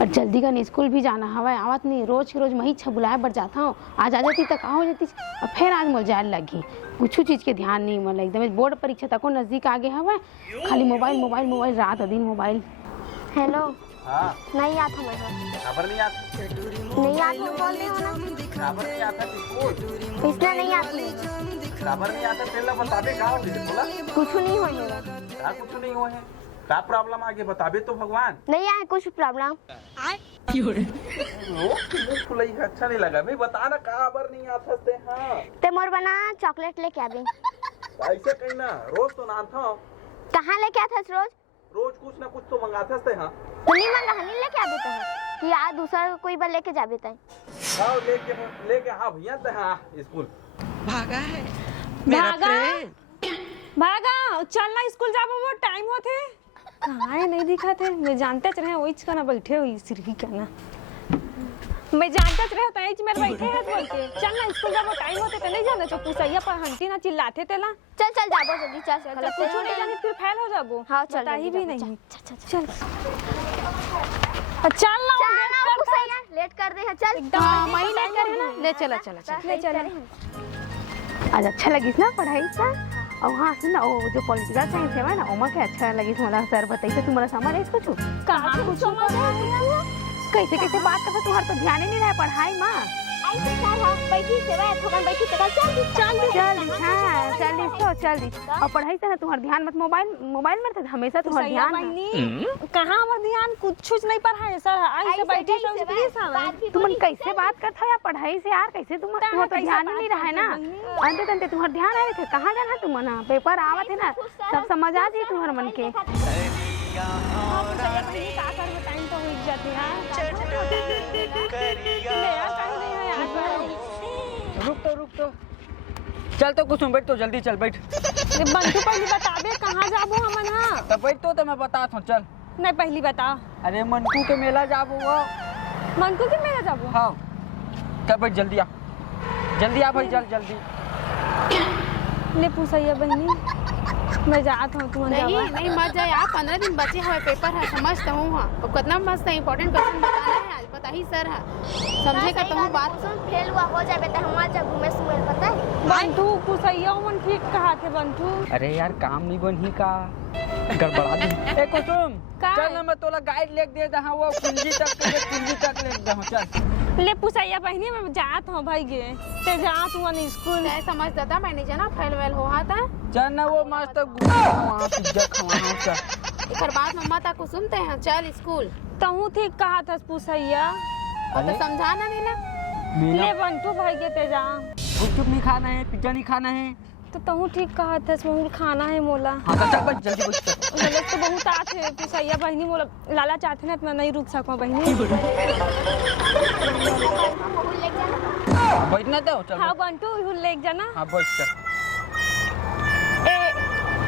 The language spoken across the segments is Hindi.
और जल्दी का स्कूल भी जाना हवा आवत नहीं रोज के रोज मही छा बुलाए बर जाता हूँ। आज आ जाती तक हो जाती और फिर आज मोल जाए लगी कुछ चीज़ के ध्यान नहीं मतलब एकदम बोर्ड परीक्षा तक नज़दीक आगे हवा खाली मोबाइल मोबाइल मोबाइल रात दिन मोबाइल। हेलो हाँ नहीं आता मैं खबर नहीं आता नहीं आता बोल रही हो ना खबर नहीं आता किसको इसलिए नहीं आती खबर नहीं आता तेला बताबे का हो बोला कुछ नहीं होगा का कुछ नहीं हुआ है का प्रॉब्लम आगे बताबे तो भगवान नहीं आए कुछ प्रॉब्लम फुलई अच्छा नहीं लगा भाई बता ना खबर नहीं आता ते हाँ ते मोर बना चॉकलेट लेके आ गई ऐसे कहीं ना रोज तो ना था कहाँ लेके आता रोज रोज कुछ ना कुछ तो मंगाते थे हाँ तो नहीं मंगा नहीं लेके आ देते हैं कि आज दूसरा कोई बार लेके जा देता है हाँ लेके हाँ भैया ते हाँ स्कूल भागा है भागा चलना स्कूल जाबो वो टाइम होते कहाँ है नहीं दिखा थे मैं जानते रहे वही का बैठे हुई सिरही का ना मैं जानते रहे तई मेरे बैठे हैं बोल के चलना स्कूल जाबो टाइम होते तो नहीं जाना तो पुसैया पर हंटी ना चिल्लाते तेला चल चल जाबो जल्दी चल चल कुछ नहीं जानी फिर फेल हो जाबो हाँ चल बता ही भी नहीं चल चल ना पुसैया लेट कर दे चल एकदम मही लेट कर ना ले चला चला चला ले चल आज अच्छा लगी ना पढ़ाई सा और हाँ सुन ना वो जो पॉलिटिकल साइंस है ना ओमा के अच्छा लगी मला सर बताइए तुम्हारा समझ है इसको कहाँ कुछ समझ कैसे कैसे बात करते तुम्हारा तो ध्यान ही नहीं रहा पढ़ाई माँ ऐसे चल हाँ बैठी सेवा थोड़ा बैठी चल हाँ चल और पढ़ाई से ना तुम्हारा ध्यान मत मोबाइल में रहता हमेशा तुम्हारा ध्यान कहाँ हमारा ध्यान कुछ नहीं पढ़ाई सर ऐसे बैठी तुम कैसे बात करते हो यार पढ़ाई से यार कैसे तुम्हारा तो ध्यान ही नहीं रहा है ना अंते तंते तुम्हारा ध्यान आ रहे थे कहाँ जाना तुम ना पेपर आवत है ना सब समझ आ जाए तुम्हारे मन के टाइम तो हो जाती रुक तो चल तो कुछ बैठ तो जल्दी चल बैठ बंटू पहले बताबे कहाँ जाबो हमन हां तो बैठ तो मैं बता हूँ चल नहीं पहली बता अरे मनकू के मेला जाबो वो मनकू के मेला जाबो हाँ चल बैठ जल्दी आ भाई चल जल्दी ले पुसैया बहनी मैं जात हूँ तुम नहीं मत जाए यार 15 दिन बचे हुए पेपर है समझता हूँ हाँ और कितना मस्त है इंपॉर्टेंट क्वेश्चन बताना है आज पता ही सर है समझे करता हूँ बात सुन फेल हुआ हो जाए बेटा हमारे जब घूमे सुबह पता है बंटू पुसैया मन ठीक कहा थे बंटू अरे यार काम नहीं बनी का गड़बड़ा दी ए कुसुम चल ना मैं तोला गाइड लेके दे दहा वो कुंजी तक लेके दहा चल ले पुसैया बहनी मैं जात हूँ भाई गे ते जात हूँ नहीं स्कूल नहीं समझता था मैंने जाना फेल वेल हुआ था चल ना वो मस्त वहाँ पिज्जा खवाना चल एक बात मम्मा ता को सुनते हैं चल स्कूल तहू ठीक कहा था पुसैया तो समझाना नहीं ना ले बंटू भाई के ते जा गुपचुप नहीं खाना है पिज्जा नहीं खाना है तो तहू ठीक कहा था इसमें खाना है मोला हाँ तो चल बस जल्दी बस मतलब तो बहुत आते पुसैया बहनी मोला लाला चाहते ना मैं नहीं रुक सकूँ बहनी बैठना दो चल हाँ बंटू ले जाना हाँ बस चल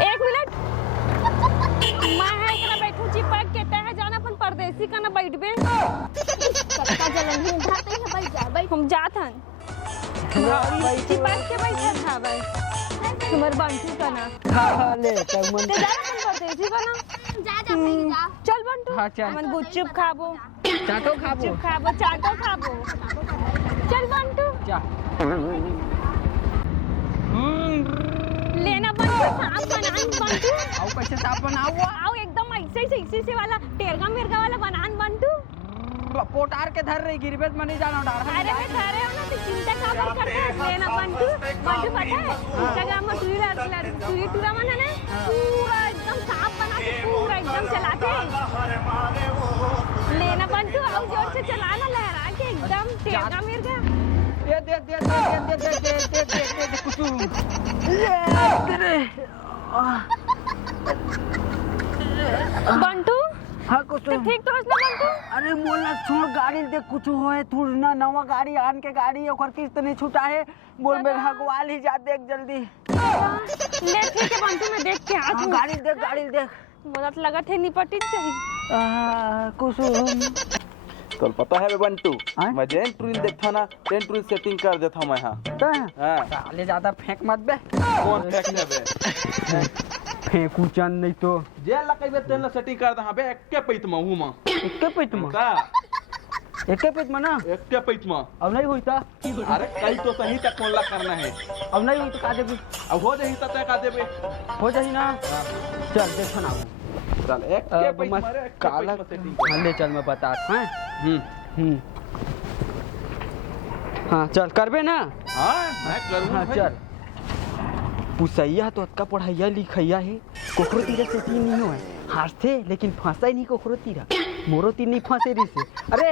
एक मिनट मैं है इतना बैठू चिपक के तय है जाना अपन परदेसी का ना बैठबे कत्ता जलन ही उठाते हैं भाई जा भाई हम जात हन चिपक के बैठे था भाई तुम्हारे बंटू का ना हाँ ले चल मन ते जाना अपन परदेसी का ना जा भाई जा चल बंटू हाँ चल मन गुपचुप खाबो चाटो खाबो गुपचुप खाबो चाटो खाबो चल बंटू जा लेना बंटू साफ बनान बंटू आओ कैसे साफ बनाओ आओ एकदम ऐसे से वाला टेरगा मिर्गा वाला बनान बंटू पोटार के धर रही गिरबेत मनी जाना डार अरे मैं धरे हो ना तो चिंता का कर करते लेना बंटू पता है इंस्टाग्राम में टूरी टूरा मन है ना पूरा एकदम साफ बना के पूरा एकदम चलाते लेना बंटू आओ जोर से चलाना लहरा के एकदम टेरगा मिर्गा दे कुसुम बंटू हाँ कुसुम ठीक तो हंसना बंटू अरे मोला छोड़ गाड़ी दे कुछ होए तू ना नवा गाड़ी आन के गाड़ी ओकर किस्त नहीं छूटा है बोल मेरे हगवाल ही जा देख जल्दी ले ठीक है बंटू मैं देख के आ हाँ, गाड़ी देख मुझे तो लगा थे निपटी चाहिए कुसुम तो पता है बंटू मैं जेन ट्रेन देखता ना ट्रेन ट्रेन सेटिंग कर देता मैं हाँ साले ज्यादा फेंक मत बे कौन फेंकने बे फेंकू चंद नहीं तो जेल लगे तेल सेटिंग कर दे हाँ बे एक पैत में हूँ मां इक्के पैत में का एके पेट में ना एक के पैत में। अब नहीं हुई था अरे कल तो सही तक मोला करना है। अब नहीं हुई तो का देबे अब हो जाही तय का देबे। हो जाही ना चल देख ना चल एक के अब पैत मत मारे काला हाँ, ले चल मैं बता हैं हाँ चल करबे ना हाँ मैं करूँ हाँ चल पुसैया तो अतका पढ़ाइया लिखैया है कोकरो तीरा से तीन नहीं हुआ हारथे लेकिन फंसा ही नहीं कोकरो तीरा मोरो तीन नहीं फंसे रही से अरे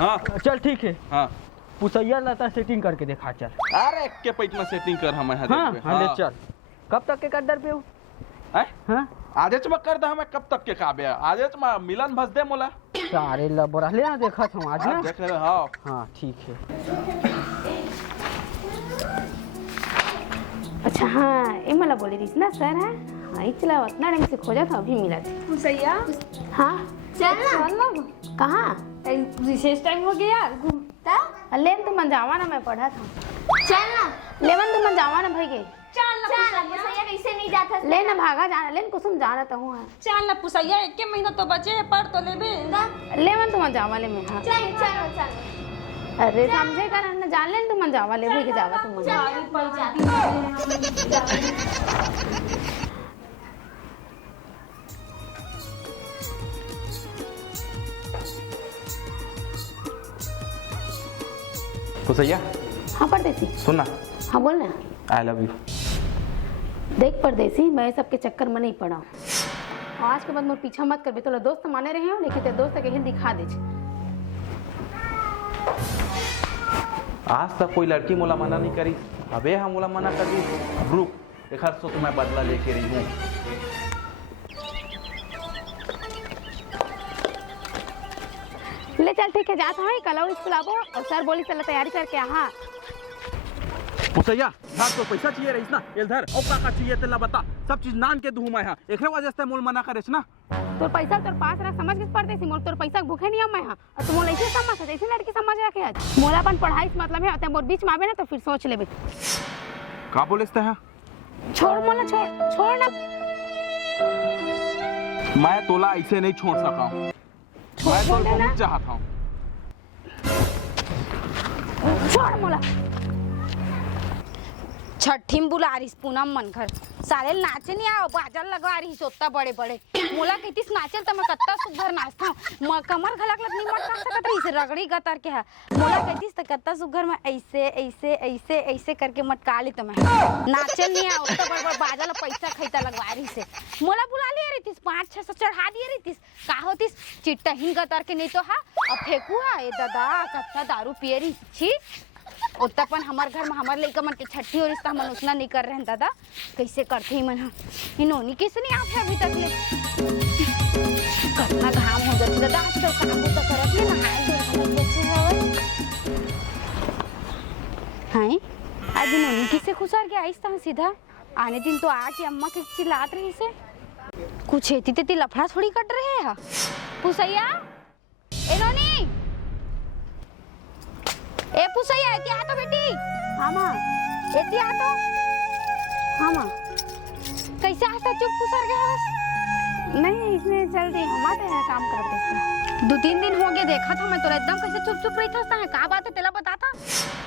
हाँ चल ठीक है हाँ पुसैया लाता सेटिंग करके देखा चल अरे एक के पैत में सेटिंग कर हम यहाँ हाँ देख पे। हाँ ले चल कब तक के कदर पे हो हाँ आजे में कर दा मैं कब तक के काबे आजे में मिलन भस दे मोला। सारे लबरा ले देखा था आज ना देख ले हाँ हाँ ठीक है अच्छा हाँ ये मला बोली थी ना सर है हाँ चला उतना टाइम से खोजा था अभी मिला थी पुसैया हाँ चल ना कहाँ विशेष टाइम हो गया यार ता लेन तो मंजावा ना मैं पढ़ा था चल ना लेवन तो मंजावा ना भाई के चल ना चल पुसैया कैसे नहीं जाता ले ना भागा जाना लेन कुसुम जाना तो हूँ चल ना पुसैया एक के महीना तो बचे है पढ़ तो लेबे लेवन तो मंजावा ले में हाँ चल चल चल अरे समझे कर ना जान लेन तो मंजावा ले भाई के जावा तुम मंजावा पुसैया हाँ परदेसी सुनना हाँ बोल ना आई लव यू। देख परदेसी मैं सबके चक्कर में नहीं पड़ा हूँ। आज के बाद मोर पीछा मत करबे तो दोस्त माने रहे हो लेकिन ते दोस्त के हिल दिखा दे आज तक कोई लड़की मोला मना नहीं करी अबे हम मोला मना कर दी अब रुक एक हर सो तो मैं बदला लेके रही हूँ। ले चल ठीक है जाता हूँ कल स्कूल आवो और सर बोली चल तैयारी करके हाँ पुसैया धार तो पैसा चाहिए रहीस ना इधर और का चाहिए तेला बता सब चीज नान के दूँ मैं यहाँ एकरे वजह से मोल मना करेस ना तोर पैसा तोर पास रख समझ के पढ़ते सी मोर तोर पैसा भूखे नहीं मैं हाँ और तुम मोला ऐसे समझ ऐसे लड़की समझ रखे आज मोला अपन पढ़ाई से मतलब है और मोर बीच में आवे ना तो फिर सोच लेबे का बोलेस है छोड़ मोला छोड़ ना मैं तोला ऐसे नहीं छोड़ सका हूँ मैं तो बहुत चाहता हूँ छोड़ मोला छठी में बुला रही पूनम मन घर सारे नाचे नहीं आओ बाजल लगवा रही सोता बड़े बड़े मोला कहतीस नाचल तो मैं कत्ता सुघर नाचता हूँ कमर घलक लग नहीं मत कर सकत रही से रगड़ी गतर के है मोला कहतीस तो कत्ता सुघर में ऐसे ऐसे ऐसे ऐसे करके मटका ली तो मैं नाचल नहीं आओ तो बड़ बड़ बाजल पैसा खैता लगवा रही से मोला बुला लिया रही थीस 5-6 चढ़ा दिए रही थीस का होतीस चिट्टा हिन गतर के नहीं तो हा अब फेंकू हा ए दादा कत्ता दारू पिए रही छी उत्तपन हमार घर में हमार लइका मन के छठी और रिश्ता मन उतना नहीं कर रहे हैं दादा कैसे करते ही मन इन्होंने कैसे नहीं आप अभी तक ले कितना घाम हो जाती दादा आजकल काम तो करत नहीं नहाए धोए बच्चे हैं आज इन्होंने किसे खुशार के आइस था सीधा आने दिन तो आके अम्मा के चिल्लात रही से कुछ हेती तेती लफड़ा थोड़ी कट रहे हैं पुसैया इन्होंने ए पुसैया एती आ तो बेटी हाँ माँ एती आ तो हाँ माँ कैसे आता चुप पुसर गया बस नहीं इसने जल्दी हमारे यहाँ काम करते थे 2-3 दिन हो गए देखा था मैं तो एकदम कैसे चुप चुप रही था का बात है तेला बताता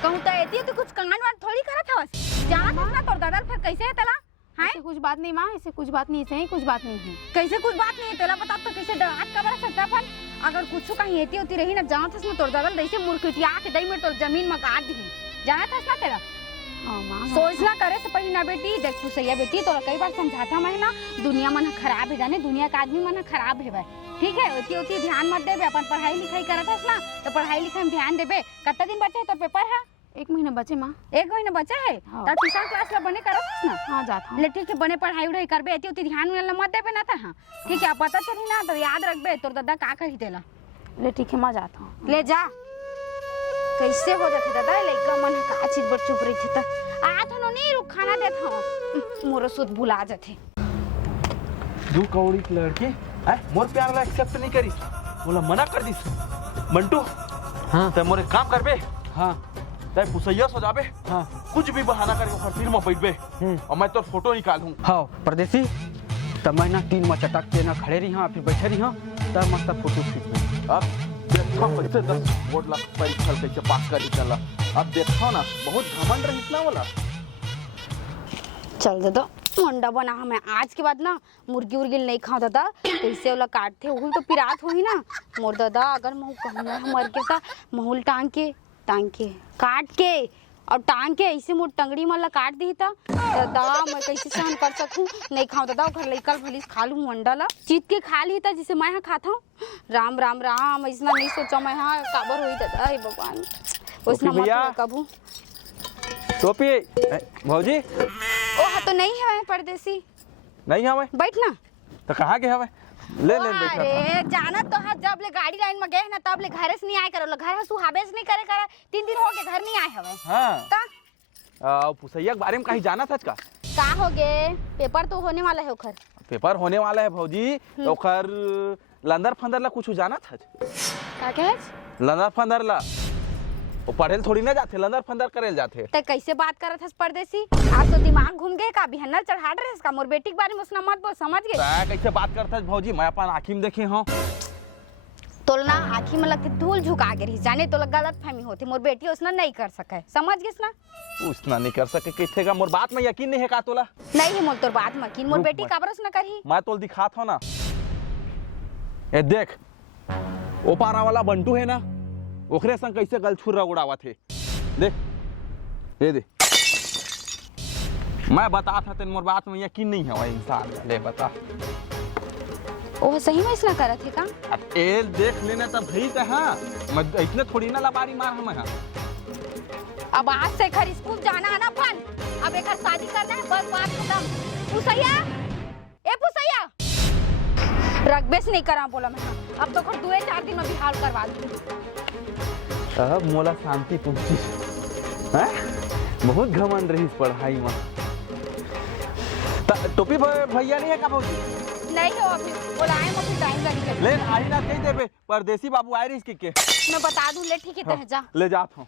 कहूँ तो एती तो कुछ कांड वांड थोड़ी करा था बस जाना था ना तोर दादा फिर कैसे है तेला ऐसे कुछ बात नहीं माँ ऐसे कुछ बात नहीं सही कुछ बात नहीं है कैसे कुछ बात नहीं है तेला बता तो कैसे डरात का बड़ा सकता अपन अगर कुछ कहीं एती होती रही ना जाना था तोर दादा जैसे मुर्खिटिया के दई में तोर जमीन में काट दी जाना था ना तेरा हाँ माँ सोचना करे से पहले ना बेटी देख पुसैया बेटी तो कई बार समझाता मैं ना दुनिया मन खराब है जाने दुनिया का आदमी मन खराब है ठीक है उती उती ध्यान मत देबे अपन पढ़ाई लिखाई करत हस ना तो पढ़ाई लिखाई में ध्यान देबे कितना दिन बचे तो पेपर है 1 महीना बचे माँ 1 महीना बचा है हाँ। तो ट्यूशन क्लास ला बने करत हस ना हाँ जाता हूँ ले ठीक है बने पढ़ाई उढ़ाई करबे एती उती ध्यान उन मत देबे ना ता ठीक है पता चली ना तो याद रखबे तोर दादा का कही देला ले ठीक है माँ जाता हूँ ले जा कैसे हो जाते दादा लइका मन का चीज पर चुप रही थी त आ तो नहीं रुक खाना देत हूं मोरो सुध भुला जाते दू कौड़ी की लड़की मोर प्यार ला एक्सेप्ट नहीं करी बोला मना कर दिस मंटू हाँ ते मोरे काम करबे हाँ ते पुसैया सो जाबे हाँ कुछ भी बहाना करे ओकर सिर में बैठबे और मैं तो फोटो निकालूं हाँ परदेसी तब मैं ना 3 में चटक के ना खड़े रही हाँ फिर बैठे रही हाँ तब मस्त फोटो खींचना अब देख हम कैसे 10 बोर्ड ला परीक्षा कैसे पास करी चला। अब देखो ना बहुत घमंड रही इतना वाला। चल दादा मंडा बना हमें आज के बाद ना मुर्गी उर्गी नहीं खाओ दादा, कैसे वाला काटते उहुल तो पिरात होगी ना मोर दादा। अगर महू कहूँगा मर के ता महूल टांग के काट के और टांग के ऐसे मोर टंगड़ी मन ला काट दी था दादा, मैं कैसे सहन कर सकूँ। नहीं खाऊं दादा, घर लइका भलीस खा लूँ मंडा ला चीत के खा ली था जिसे मैं यहाँ खाता हूँ। राम राम राम ऐसा नहीं सोचा मैं यहाँ काबर हुई दादा। हे भगवान उसना मत कबू टोपी भौजी ओ हाँ तो नहीं है परदेसी नहीं हवे बैठ ना। तो कहाँ के हवे ले बैठा। अरे जाना तो है जब ले गाड़ी लाइन में गए ना तब ले घर से नहीं आए करो, घर सुहाबे से नहीं करे 3 दिन हो गए घर नहीं आए हवे। हाँ का पुसैया के बारे में कहीं जाना था का हो गए पेपर तो होने वाला है ओखर। पेपर होने वाला है भौजी तो ओखर लंदर फंदर ला कुछ जाना था का कहे लंदर फंदर ला वो पढ़े थोड़ी ना जाते लंदर फंदर करे जाते। तो कैसे बात करत हस परदेसी, आज तो दिमाग घूम गए का बिहन्नर चढ़ा रहे का मोर बेटी के बारे में उसना मत बोल समझ गए। कैसे बात करता है भौजी मैं अपन आँखी में देखे हूँ तोलना आँखी में लगती धूल झुका के रही जाने तो गलत फहमी होती मोर बेटी उसना नहीं कर सके समझ गए ना। उसना नहीं कर सके कैसे का मोर बात में यकीन नहीं है का तोला नहीं है मोर तोर बात में यकीन मोर बेटी काबर उसना करही मैं तोल दिखात हो ना। ए देख ओ पारा वाला बंटू है ना ओखरे संग कैसे गलछुर उड़ावा थे देख ये दे मैं बता था तेन मोर बात में यकीन नहीं है इंसान ले बता ओ सही में इसना करत है का। अब ए देख लेना तब भई त हां मैं इतने थोड़ी ना लबारी मार हम हां। अब आज से घर स्कूल जाना है ना अपन, अब एक शादी करना है बस बात खत्म। पुसैया ए पुसैया रगबेस नहीं करा बोला मैं अब तो घर 2-4 दिन में बिहार करवा दूं। अब मोला शांति पहुंची हैं बहुत घमंड रही पढ़ाई में। टोपी भैया नहीं है का भौजी नहीं हो अभी बुलाए मुझे टाइम लगी ले आई ना कही देबे परदेसी बाबू आए रही के मैं बता दूं ले ठीक है तह जा ले जात हूं।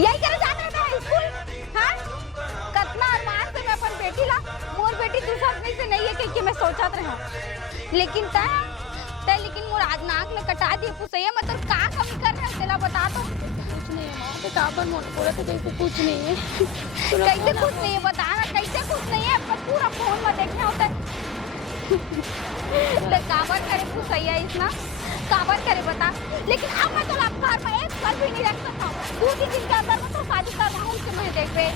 यही करे जाना है स्कूल। हां कितना अरमान से मैं अपन बेटी ला मोर बेटी दूसरा से नहीं है कि मैं सोचत रहा लेकिन लेकिन मोर आज नाक में कटा दिए पुसैया मैं तो का कमी कर रहा तेला बता तो कुछ नहीं है मां तो काबर मोर बोले तो कैसे कुछ नहीं है कैसे कुछ नहीं है बता ना कैसे कुछ नहीं है पर पूरा फोन में देखना होता है तो काबर करे पुसैया इतना काबर करे बता। लेकिन अब मैं तो आप घर में एक पल भी नहीं रख सकता हूं 2 दिन के अंदर मैं तो शादी कर रहा हूं उससे मैं देख रहे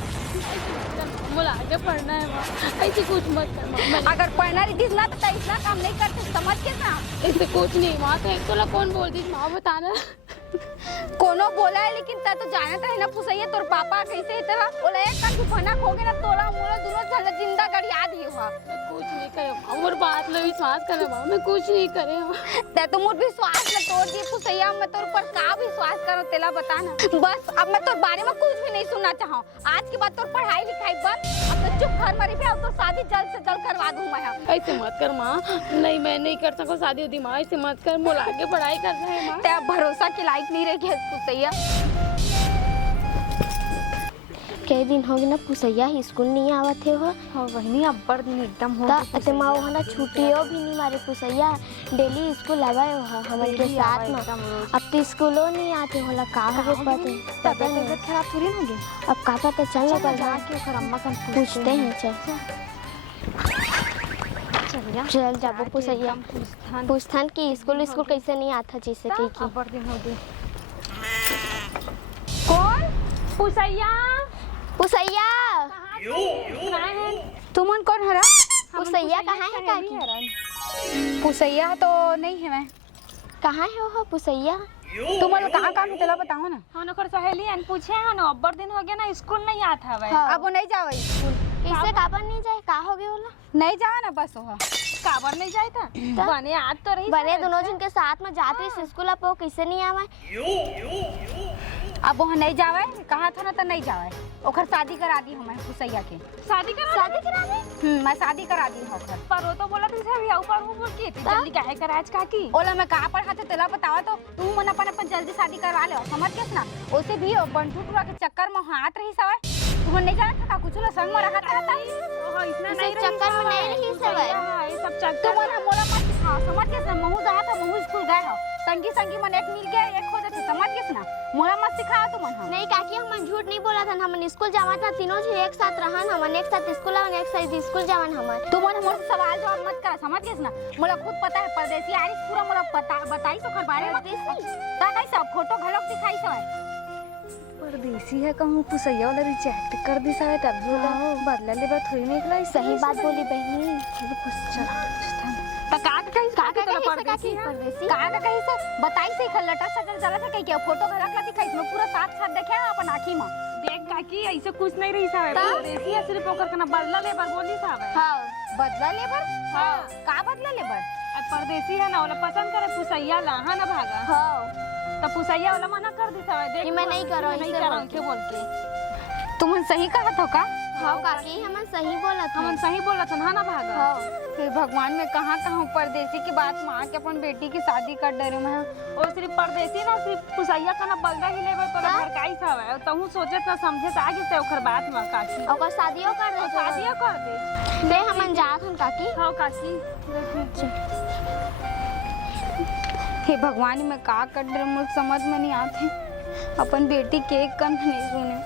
बोला आगे पढ़ना है माँ ऐसे कुछ मत कर माँ। अगर पढ़ना रही ना तो इतना काम नहीं करते समझ के ना ऐसे कुछ नहीं माँ तो एक तोला कौन बोल दी माँ बताना कोनो बोला है लेकिन ता तो जानता है ना पुसैया तोर पापा कैसे इतना बोला एक कान की भनक हो गया ना तोरा मोरा दोनों झल जिंदा गड़िया दी हुआ कुछ नहीं करे माँ मोर बात में विश्वास करे माँ मैं कुछ नहीं करे माँ ते तो मोर विश्वास न तोड़ दी पुसैया मैं तोर पर का विश्वास करो तेला बताना बस अब मैं तोर बारे में कुछ भी नहीं सुनना चाहूं आज के बाद तोर पढ़ाई लिखाई बंद अब तो चुप घर में रही अब तो शादी जल्द से जल्द करवा दूं मैं ऐसे मत कर माँ नहीं मैं नहीं कर सकूँ शादी उदी माँ ऐसे मत कर मोर आगे पढ़ाई करना है माँ ते भरोसा के लायक नहीं रही है पुसैया। कई दिन हो गए ना पुसैया स्कूल नहीं आवत है हो हाँ वही अब्बर दिन एकदम हो ते माँ वहाँ ना छुट्टियों भी नहीं मारे पुसैया डेली स्कूल आवाए हो हमन के साथ में अब तो स्कूलों नहीं आते होला का हो पता तबियत खराब थोड़ी ना होगी अब का पता चल ना कर जाके ओकर अम्मा सन पूछते हैं चल जाबो पुसैया पूछतान की स्कूल कैसे नहीं आता जैसे कि अब्बर दिन हो गए। कौन पुसैया पुसैया तुमन कौन हरा पुसैया कहाँ है काकी पुसैया तो नहीं है मैं कहाँ है वो पुसैया तुमन कहाँ काम है तेला बताओ ना हाँ नकर सहेली अन पूछे हैं ना अब्बर दिन हो गया ना स्कूल नहीं आता है हाँ। अब वो नहीं जाओ स्कूल कैसे काबर नहीं जाए का हो गया होला नहीं जाओ ना बस वो काबर नहीं जाए था बने आज तो रही बने दोनों जन के साथ में जाते इस स्कूल अब वो कैसे नहीं आवे अब वो नहीं जावे कहा था ना तो नहीं जावे ओकर शादी करा दी हमें पुसैया के। शादी करा दे। मैं शादी करा दी हूं ओकर। पर वो तो बोला तुझे अभी आऊ पर हूं बोल के जल्दी काहे कराज काकी। ओला मैं कहाँ पढ़ाते तेला बतावा तो तू मन अपन जल्दी शादी करवा ले समझ के ना। ओसे भी बंटू टुआ के चक्कर में हाथ रही सवे तू नहीं जाना था कुछ लो संग में रखा था इतना नहीं चक्कर में नहीं रही सवाई। ये सब तो चक्कर मन मोला मत सिखा समझ के ना। महू जहाँ था महू स्कूल गए हो संगी संगी मन एक मिल गया एक हो जाते समझ के ना। मोला मत सिखा तू मन हम नहीं काकी हम झूठ नहीं बोला था। हम स्कूल जावा था तीनों जी एक साथ रहन। हम एक साथ स्कूल आवन एक साथ स्कूल जावन। हम तू मन मोर से सवाल जवाब मत कर समझ के ना। मोला खुद पता है परदेसी आरिस पूरा मोला बताई तो कर बारे में का कैसा फोटो घलक दिखाई सो परदेसी है कहूं पुसैया वाला रिजेक्ट कर दी सारे तब बोला बदला ले बात थोड़ी निकला। सही बात बोली बहनी। तो का कहीं परदेसी से बताई से खलटा सजल जला से कहीं क्या फोटो घलक ला दिखाई मैं पूरा साथ साथ देखे अपन आंखी में देख काकी ऐसे कुछ नहीं रही सावे परदेसी है सिर्फ ओकर कना बदला ले बर बोली सावे। हां बदला लेबर हां का बदला लेबर परदेसी है ना वाला पसंद करे पुसैया ला हां ना भागा। हां तो पुसैया वाला मना कर दी सावे देख मैं नहीं करो नहीं करो बोल के तुम सही कहा तो का। हां काकी हम सही बोला था। हम सही बोला था ना भागा। हां फिर भगवान में कहाँ कहाँ परदेसी की बात माँ के अपन बेटी की शादी कर डरे मैं। और सिर्फ परदेसी ना सिर्फ पुसैया का ना बलदा ही लेबर तो भड़काई सावे तहु सोचे त समझे त आगे से ओकर बात में काकी ओकर शादियो कर दे। शादियो कर दे ले हमन जात हन काकी। हां काकी हे भगवान में का कर डरे मुझे समझ में नहीं आते अपन बेटी के कन नहीं सुने।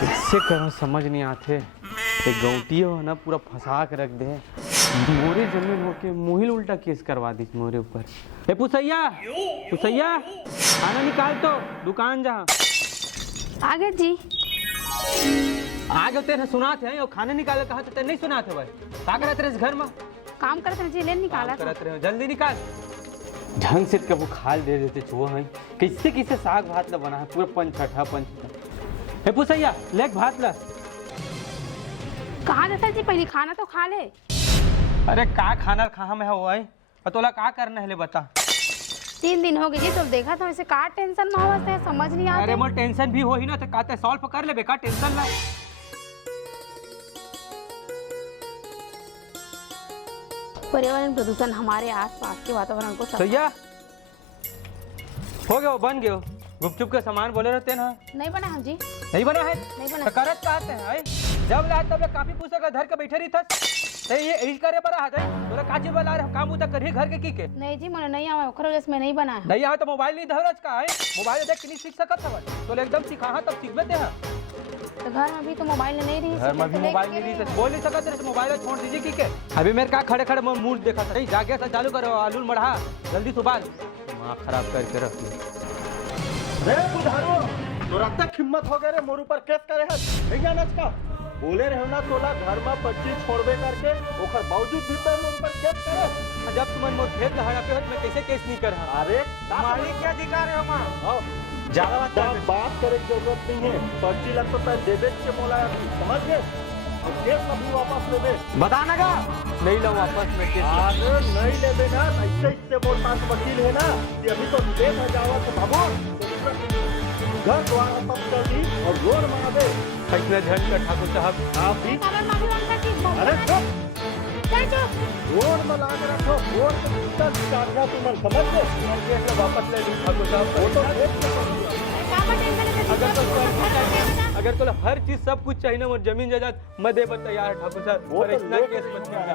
कैसे करूं समझ नहीं आते। एक गौटी हो ना पूरा फंसा के रख दे। मोरे जमीन होके मोहिल उल्टा केस करवा दी मोरे ऊपर। ए पुसैया पुसैया खाना निकाल तो दुकान जा। आगे जी आगे तेरे सुनाते हैं और खाने निकाले कहा तो नहीं सुनाते भाई क्या करते रहे घर में काम करते जी ले निकाला था। करते रहे जल्दी निकाल। ढंग से कबू खाल दे देते छुआ है किससे किससे साग भात ला बना है पूरा पंचठा पंच। ए पुसैया लेक भात ला। कहाँ जैसा जी पहले खाना तो खा ले। अरे का खाना कहाँ में है वो है तोला का करना है ले बता। 3 दिन हो गए जी तो देखा था वैसे का टेंशन में होते समझ नहीं आता। अरे मोर टेंशन भी हो ही ना तो कहते सॉल्व कर ले बेकार टेंशन ना। पर्यावरण प्रदूषण हमारे आसपास के वातावरण को सैया हो गया बन गया गुपचुप के सामान बोले रहते ना। नहीं बना हम जी नहीं बना है नहीं बना। तो करत कहते हैं जब ला तब काफी पुस्तक धर के बैठे रही था तो ये यही करे बड़ा है तोरा काची वाला काम उतर कर घर के की के नहीं जी मन नहीं आवा ओकरो जैसे मैं नहीं बना है। नहीं आवे तो मोबाइल नहीं धरज का है मोबाइल देख के नहीं सीख सकत है तो एकदम सिखा तब सीखबे ते तो घर में भी तो मोबाइल नहीं रही घर में भी मोबाइल नहीं रही तो बोल नहीं सकत रे मोबाइल छोड़ दीजिए की के। अभी मेरे का खड़े खड़े मैं मूड देखा था जाके से चालू करो आलू मढ़ा जल्दी सुबाल मां खराब करके रख रे बुधारो तोरा तक हिम्मत हो गए रे मोर ऊपर केस करे है भैया नच का बोले रहे ना तोला घर में 25 छोड़बे करके ओकर बावजूद भी तो मोर ऊपर केस करे। जब तुम मोर खेत लहरा पे मैं कैसे केस नहीं कर रहा। अरे मालिक क्या अधिकार है मां हां ज्यादा बात करे की जरूरत नहीं है 25 लाख तो देबे के मोला समझ गए और केस अभी वापस ले दे बताना का नहीं लो वापस में केस। अरे नहीं ले देना ऐसे इससे मोर पास वकील है ना कि अभी तो देश जावा तो बाबू घर द्वारा सब कर दी और रोड बना दे। इतना झंड का ठाकुर साहब आप भी अरे रोड में लाग रखो रोड पे भीतर कागजा तुम समझ गए वापस ले ली ठाकुर साहब। वो तो अगर तो हर चीज सब कुछ चाहिए ना वो जमीन जायदाद मैं दे तैयार है ठाकुर साहब वो और तो इतना ले केस मत करना।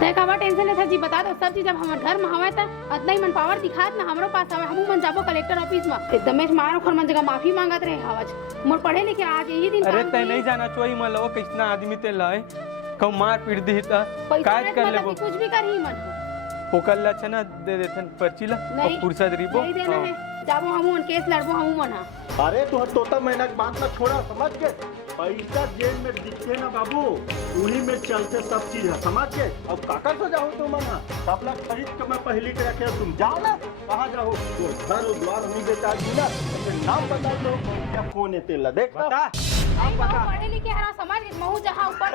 ते का टेंशन है जी बता दो सब चीज जब हमारे घर में हवे त इतना ही मन पावर दिखात ना हमरो पास हवे हमू मन जाबो कलेक्टर ऑफिस में एकदम मारो खर मन जगह माफी मांगत रहे आवाज मोर पढ़े लिखे आज यही दिन अरे तय नहीं जाना चाहिए मान लो कितना आदमी ते लाए कौ मार पीट दी त काज कर लेबो कुछ भी कर ही मन ओ कल अच्छा दे देथन पर्ची ला और पुरसा दरीबो नहीं देना है जाबो हमू केस लड़बो हमू मना। अरे तू तोता महीना की बात ना छोड़ा समझ गए पैसा जेल में दिखे ना बाबू उन्हीं में चलते सब चीज है समझ गए। अब काकर से जाओ तुम मना कपड़ा खरीद के मैं पहली के रखे तुम जाओ ना कहाँ जाओ तो घर द्वार नहीं बेचा दी ना नाम बता दो क्या कौन है तेला देख बता नहीं महू पढ़े लिखे हरा समझ महू जहाँ ऊपर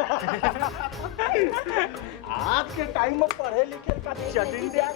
आज के टाइम में पढ़े लिखे का चटिन दिया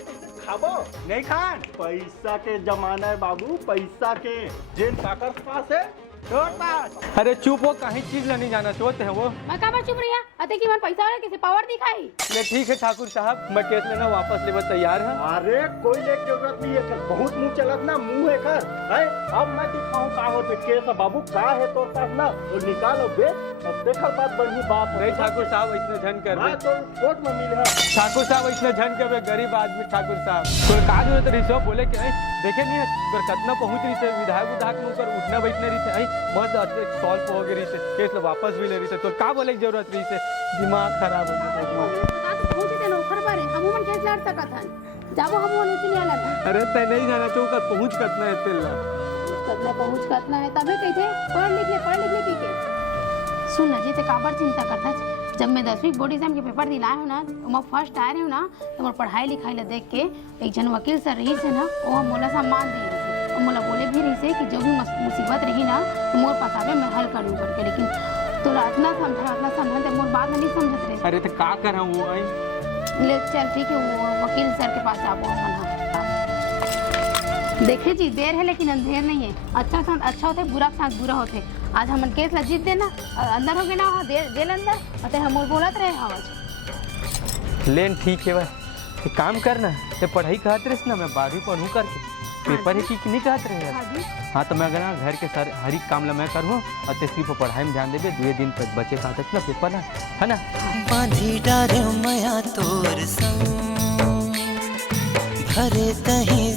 खाबो नहीं खान। पैसा के जमाना है बाबू, पैसा के। जेन काकर पास है तोर पास। अरे चुप हो, कहीं चीज ला नहीं जाना चाहते हैं वो। मैं कहाँ चुप रही है अते की मन पैसा वाले किसी पावर दिखाई। ले ठीक है ठाकुर साहब, मैं केस लेना वापस लेवा तैयार है। अरे कोई ले जरूरत नहीं है, बहुत मुंह चलत ना, मुंह है कर है। अब मैं दिखाऊं का होते केस बाबू का है तोर पास ना, तो निकालो बे। अब देखल बात बढ़ी बात नहीं ठाकुर साहब इतने झन कर मैं तो कोर्ट में मिले है। ठाकुर साहब इतने झन कर गरीब आदमी ठाकुर साहब तो का जरूरत रही सो बोले कि देखे नहीं है कितना पहुंच रही थे विधायक उधायक में ऊपर उठना बैठने रही थे बस सॉल्व हो गई से केस वापस भी ले रही थे तो का बोले की जरूरत रही से दिमाग खराब हो गया। पहुंचे थे नौकर पर हम मन केस लड़ सकत हन जाबो हम मन उतनी आला अरे तय नहीं जाना चाहूँ पहुंच कतना है तेल पहुंच करना है तबे कैसे पढ़ लिख ले के सुन ना जी ते काबर चिंता करता है। जब मैं 10वीं बोर्ड एग्जाम के पेपर दिलाए हूँ ना मैं फर्स्ट आए हूँ ना तो मोर पढ़ाई लिखाई ला देख के एक जन वकील सर रही से ना वो मोला सम्मान दी और मोला बोले भी रही से कि जो भी मुसीबत रही ना तो मोर पास आवे मैं हल करूँ करके। लेकिन तो इतना समझा मोर बात में नहीं समझत रहे। अरे तो का कर वो ले चल ठीक है वो वकील सर के पास आबो हम देखे जी देर है लेकिन अंधेर नहीं है। अच्छा के साथ अच्छा होते बुरा के साथ बुरा होते। आज हमन केस ला जीत देना अंदर हो गए ना जेल अंदर अते हम बोलत रहे आवाज लेन ठीक है भाई काम करना ते पढ़ाई कहत रहे ना मैं 12वीं पढ़ूँ करके पेपर है कि नहीं कहत रहे यार। हाँ तो मैं अगर ना घर के सर हर एक काम ला मैं करूँ और ते सिर्फ पढ़ाई में ध्यान देवे 2 दिन तक बचे कहत ना पेपर ना है ना बांधी डारे माया तोर संग भरे तही